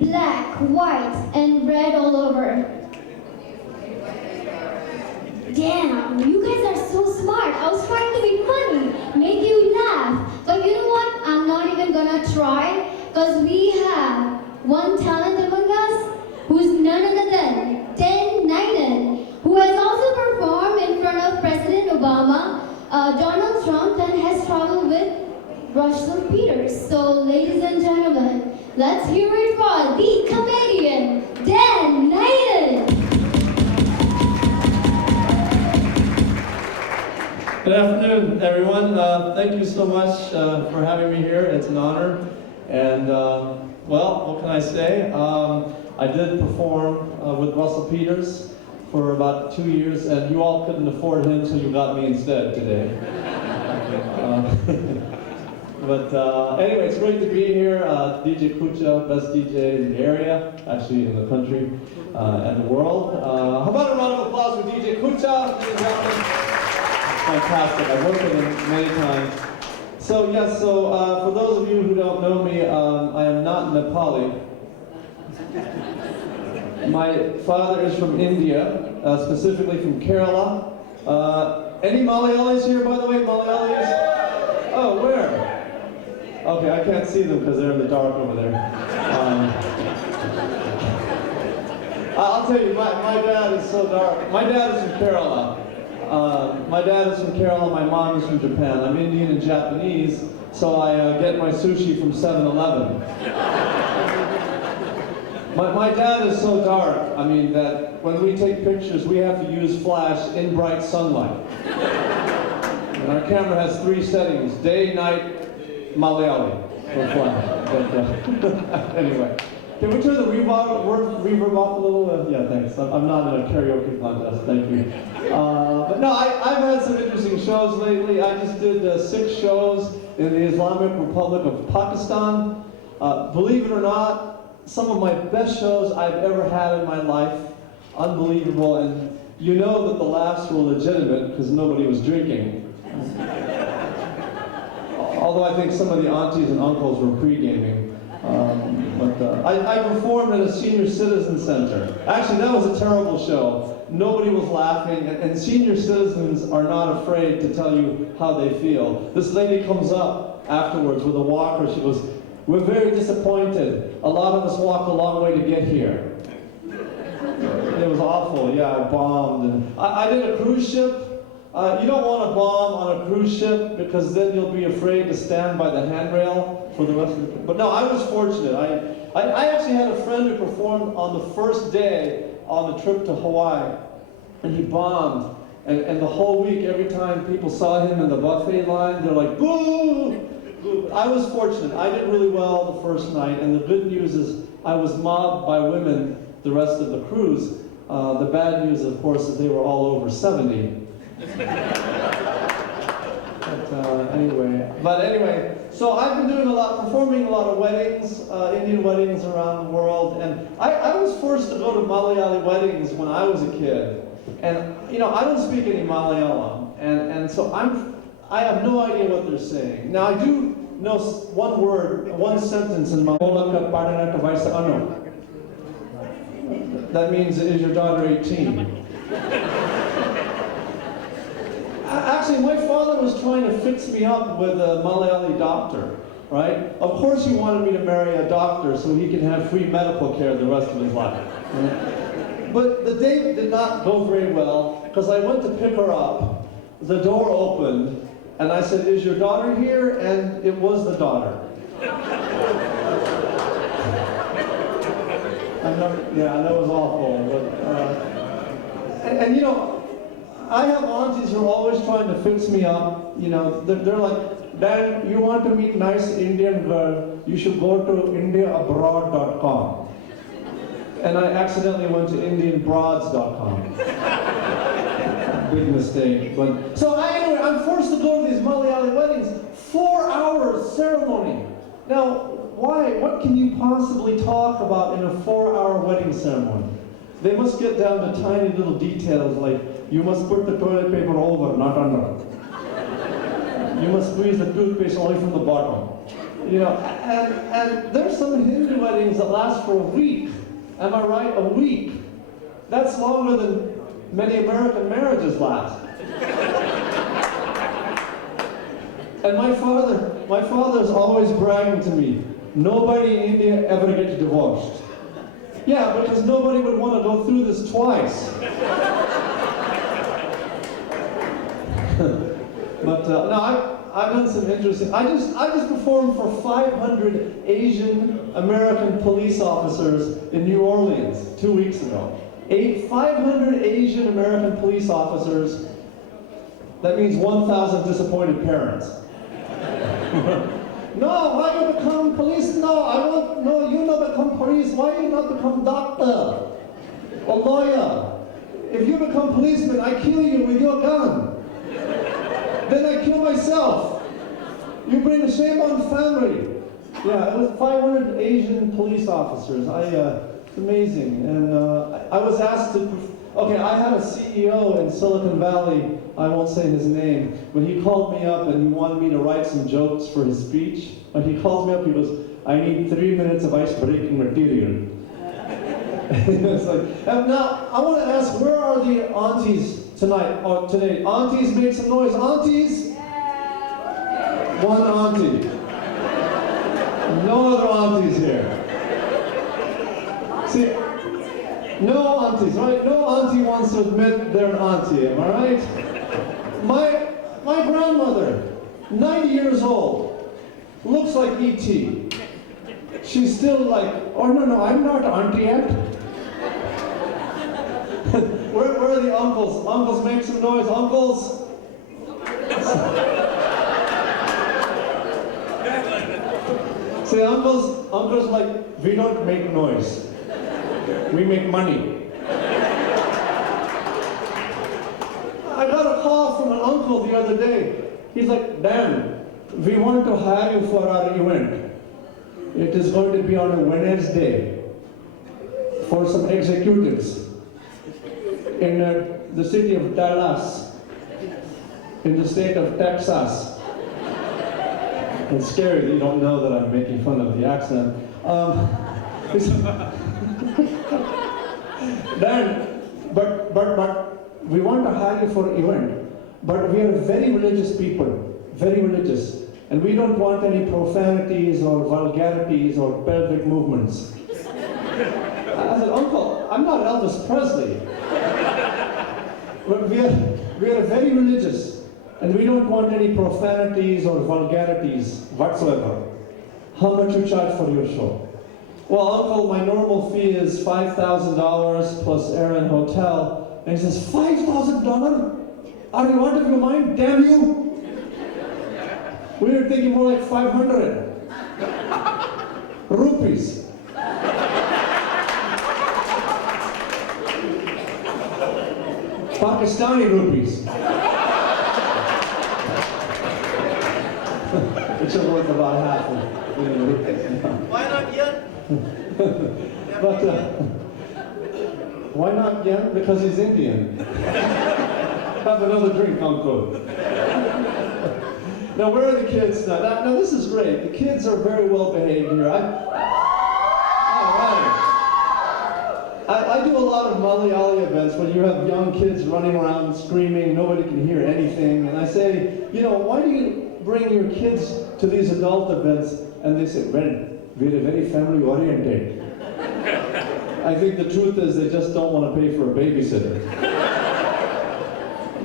black, white, and red all over. Damn, you guys are so smart. I was trying to be funny, make you laugh. But you know what? I'm not even gonna try, because we have one talent among us who's none other than Dan Nainan, who has also performed in front of President Obama, Donald Trump, and has traveled with Russell Peters. So, ladies and gentlemen, let's hear it for the comedian, Dan Nainan. Good afternoon, everyone. Thank you so much for having me here. It's an honor. And, well, what can I say? I did perform with Russell Peters for about 2 years, and you all couldn't afford him, so you got me instead today. But anyway, it's great to be here. DJ Kucha, best DJ in the area, actually in the country and the world. How about a round of applause for DJ Kucha? Fantastic. I've worked with him many times. So yes, for those of you who don't know me, I am not Nepali. My father is from India, specifically from Kerala. Any Malayalis here, by the way? Malayalis? Oh, where? Okay, I can't see them because they're in the dark over there. I'll tell you, my dad is so dark. My dad is from Kerala. My dad is from Kerala, my mom is from Japan. I'm Indian and Japanese, so I get my sushi from 7-Eleven. My dad is so dark, I mean, that when we take pictures, we have to use flash in bright sunlight. And our camera has 3 settings, day, night, Malayali, for flash. But, anyway. Can we turn the reverb off a little? Yeah, thanks. I'm not in a karaoke contest, thank you. But no, I've had some interesting shows lately. I just did 6 shows in the Islamic Republic of Pakistan. Believe it or not, some of my best shows I've ever had in my life. Unbelievable, and you know that the laughs were legitimate because nobody was drinking. Although I think some of the aunties and uncles were pre-gaming. I performed at a senior citizen center. Actually, that was a terrible show. Nobody was laughing, and senior citizens are not afraid to tell you how they feel. This lady comes up afterwards with a walker. She goes, "We're very disappointed. A lot of us walked a long way to get here." It was awful. Yeah, I bombed. And I did a cruise ship. You don't want to bomb on a cruise ship because then you'll be afraid to stand by the handrail for the rest of the trip. But no, I was fortunate. I actually had a friend who performed on the first day on the trip to Hawaii, and he bombed. And the whole week, every time people saw him in the buffet line, they're like, "Boo! Boo!" I was fortunate. I did really well the first night, and the good news is I was mobbed by women the rest of the cruise. The bad news, of course, is they were all over 70. But anyway, so I've been doing performing a lot of weddings, Indian weddings around the world, and I was forced to go to Malayali weddings when I was a kid, and you know I don't speak any Malayalam, and so I have no idea what they're saying. Now I do know one word, one sentence in Malayalam. That means, is your daughter 18? Actually, my father was trying to fix me up with a Malayali doctor, right? Of course he wanted me to marry a doctor so he can have free medical care the rest of his life. Right? But the date did not go very well, because I went to pick her up, the door opened, and I said, "Is your daughter here?" And it was the daughter. Yeah, that was awful. But, and you know, I have aunties who are always trying to fix me up. You know, they're like, "Dan, you want to meet nice Indian girl, you should go to indiaabroad.com. And I accidentally went to indianbroads.com. Big mistake. But so anyway, I'm forced to go to these Malayali weddings. 4 hours ceremony. Now, why? What can you possibly talk about in a 4-hour wedding ceremony? They must get down to tiny little details like, you must put the toilet paper over, not under. You must squeeze the toothpaste only from the bottom. You know, and there's some Hindu weddings that last for a week. Am I right? A week. That's longer than many American marriages last. And my father's always bragging to me, nobody in India ever gets divorced. Yeah, because nobody would want to go through this twice. But no, I've done some interesting. I just performed for 500 Asian American police officers in New Orleans 2 weeks ago. 500 Asian American police officers. That means 1,000 disappointed parents. No, why you become police? No, you not become police. Why you not become doctor or lawyer? If you become policeman, I kill you with your gun. Then I kill myself. You bring shame on family. Yeah, it was 500 Asian police officers. It's amazing. And I was asked to, okay, I had a CEO in Silicon Valley, I won't say his name, but he called me up and he wanted me to write some jokes for his speech. And he calls me up, he goes, I need 3 minutes of ice-breaking material. It's like, now, I want to ask, where are the aunties tonight, or today? Aunties, make some noise. Aunties? One auntie. No other aunties here. See, no aunties, right? No auntie wants to admit they're an auntie, am I right? My grandmother, 90 years old, looks like E.T. She's still like, oh no, I'm not auntie yet. Where are the uncles? Uncles, make some noise. Uncles? Say, uncles like, we don't make noise. We make money. I got a call from an uncle the other day. He's like, Dan, we want to hire you for our event. It is going to be on a Wednesday for some executives in the city of Dallas, in the state of Texas. It's scary that you don't know that I'm making fun of the accent. Dan, but we want to hire you for an event, but we are very religious people, very religious, and we don't want any profanities or vulgarities or pelvic movements. I said, Uncle, I'm not Elvis Presley. But we are very religious, and we don't want any profanities or vulgarities whatsoever. How much you charge for your show? Well, Uncle, my normal fee is $5,000 plus air and hotel. And he says, $5,000? Are you out of your mind? Damn you! We were thinking more like 500 rupees. Pakistani rupees. Which are worth about half of rupees. Why not yen? But why not yen? Because he's Indian. Have another drink, Uncle. Now, where are the kids now? Now, this is great. The kids are very well behaved here. I do a lot of Malayali events where you have young kids running around screaming, nobody can hear anything. And I say, you know, why do you bring your kids to these adult events? And they say, well, we're very family oriented. I think the truth is they just don't want to pay for a babysitter.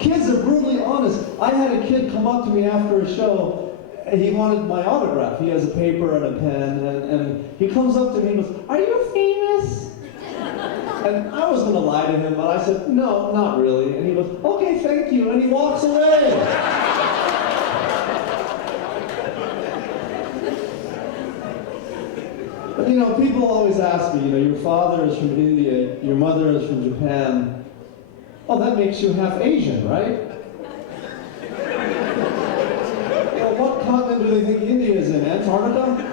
Kids are brutally honest. I had a kid come up to me after a show. He wanted my autograph. He has a paper and a pen, and he comes up to me and goes, are you famous? And I was going to lie to him, but I said, no, not really. And he goes, okay, thank you, and he walks away. But you know, people always ask me, you know, your father is from India, your mother is from Japan. Oh, that makes you half Asian, right? Well, what continent do they think India is in? Antarctica?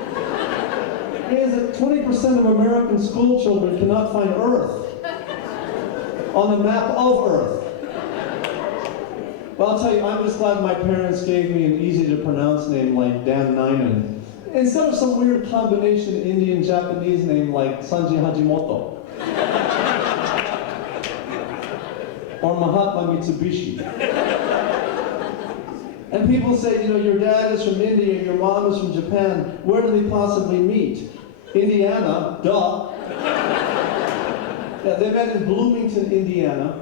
Is that 20% of American school children cannot find Earth on the map of Earth. Well, I'll tell you, I'm just glad my parents gave me an easy to pronounce name like Dan Nainan. Instead of some weird combination Indian-Japanese name like Sanji Hajimoto or Mahatma Mitsubishi. And people say, you know, your dad is from India, your mom is from Japan. Where do they possibly meet? Indiana, duh. Yeah, they met in Bloomington, Indiana.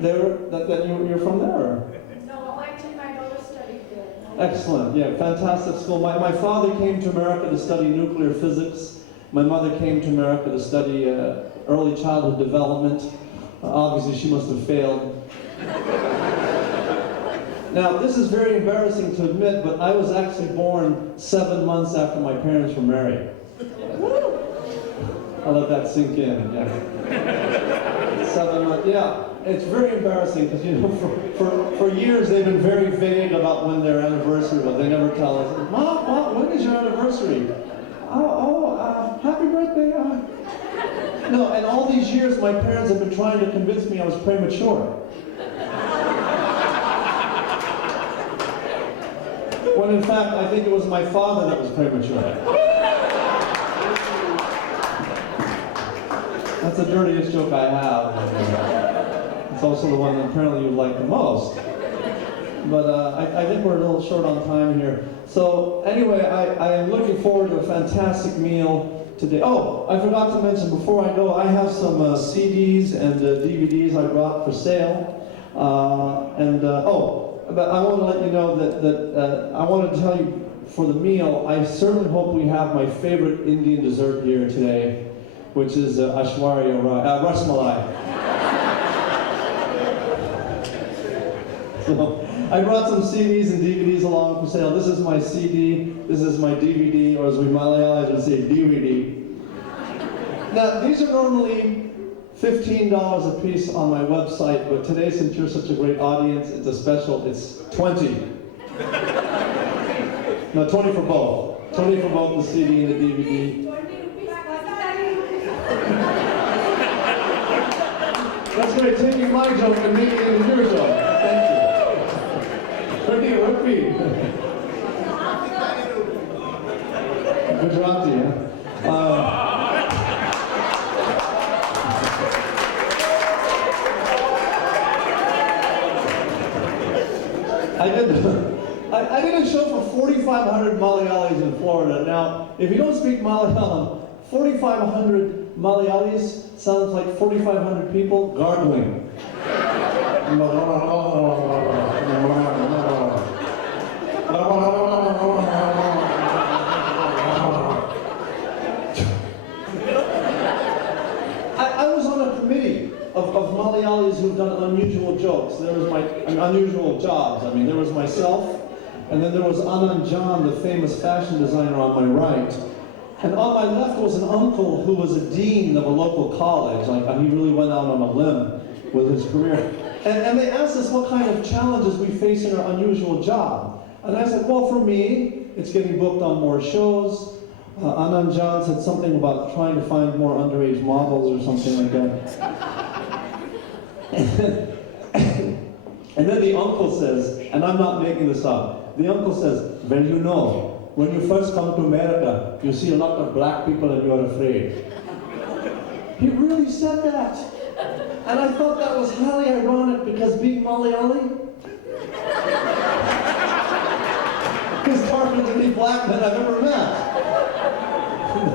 You're from there? No, my daughter studied there. Excellent, yeah, fantastic school. My father came to America to study nuclear physics. My mother came to America to study early childhood development. Obviously, she must have failed. Now, this is very embarrassing to admit, but I was actually born 7 months after my parents were married. I'll let that sink in, yeah. 7 months, yeah. It's very embarrassing because, you know, for years they've been very vague about when their anniversary was. They never tell us, Mom, when is your anniversary? Happy birthday. No, and all these years my parents have been trying to convince me I was premature. When in fact, I think it was my father that was premature. That's the dirtiest joke I have. It's also the one that apparently you like the most. But I think we're a little short on time here. So anyway, I am looking forward to a fantastic meal today. Oh, I forgot to mention before I go, I have some CDs and DVDs I brought for sale. But I want to let you know that I want to tell you for the meal, I certainly hope we have my favorite Indian dessert here today, which is Ashwarya Rasmalai. So I brought some CDs and DVDs along for sale. This is my CD, this is my DVD, or as we Malayalis would say, DVD. Now, these are normally $15 a piece on my website, but today, since you're such a great audience, it's a special, it's 20. No, 20 for both. 20 for both the CD and the DVD. That's great, taking my joke and making it into your joke. Thank you. Repeat. Gujarati, huh? I did a show for 4,500 Malayalis in Florida. Now, if you don't speak Malayalam, 4,500 Malayalis sounds like 4,500 people gargling. I was on a committee of Malayalis who've done unusual jokes. There was unusual jobs. I mean, there was myself, and then there was Anand John, the famous fashion designer, on my right. And on my left was an uncle who was a dean of a local college. Like, he really went out on a limb with his career. And they asked us what kind of challenges we face in our unusual job. And I said, well, for me, it's getting booked on more shows. Anand John said something about trying to find more underage models or something like that. And then the uncle says, and I'm not making this up, the uncle says, well, you know, when you first come to America, you see a lot of black people and you're afraid. He really said that. And I thought that was highly ironic because being Malayali is darker than any black men I've ever met.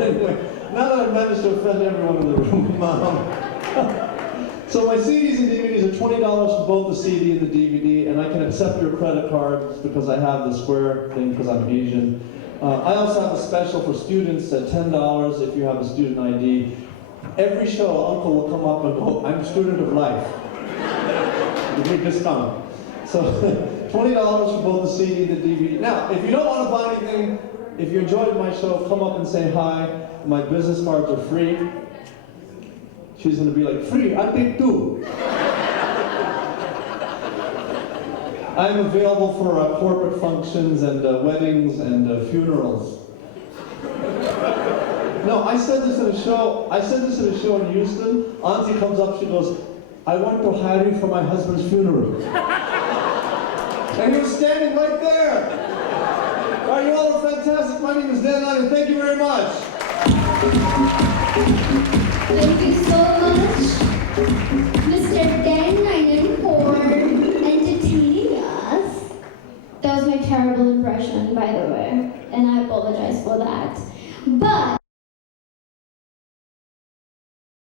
Anyway, now that I've managed to offend everyone in the room, so my CDs and DVDs are $20 for both the CD and the DVD, and I can accept your credit cards because I have the square thing because I'm Asian. I also have a special for students at $10 if you have a student ID. Every show, Uncle will come up and go, I'm a student of life. You get discount. So $20 for both the CD and the DVD. Now, if you don't want to buy anything, if you enjoyed my show, come up and say hi. My business cards are free. She's going to be like, free, I take two. I'm available for corporate functions and weddings and funerals. No, I said this in a show in Houston. Auntie comes up, she goes, I want to hire you for my husband's funeral. And he was standing right there. right, you all are fantastic. My name is Dan Nainan. Thank you very much. Thank you so much, Mr. Dan Nainan, for entertaining us. That was my terrible impression, by the way, and I apologize for that. But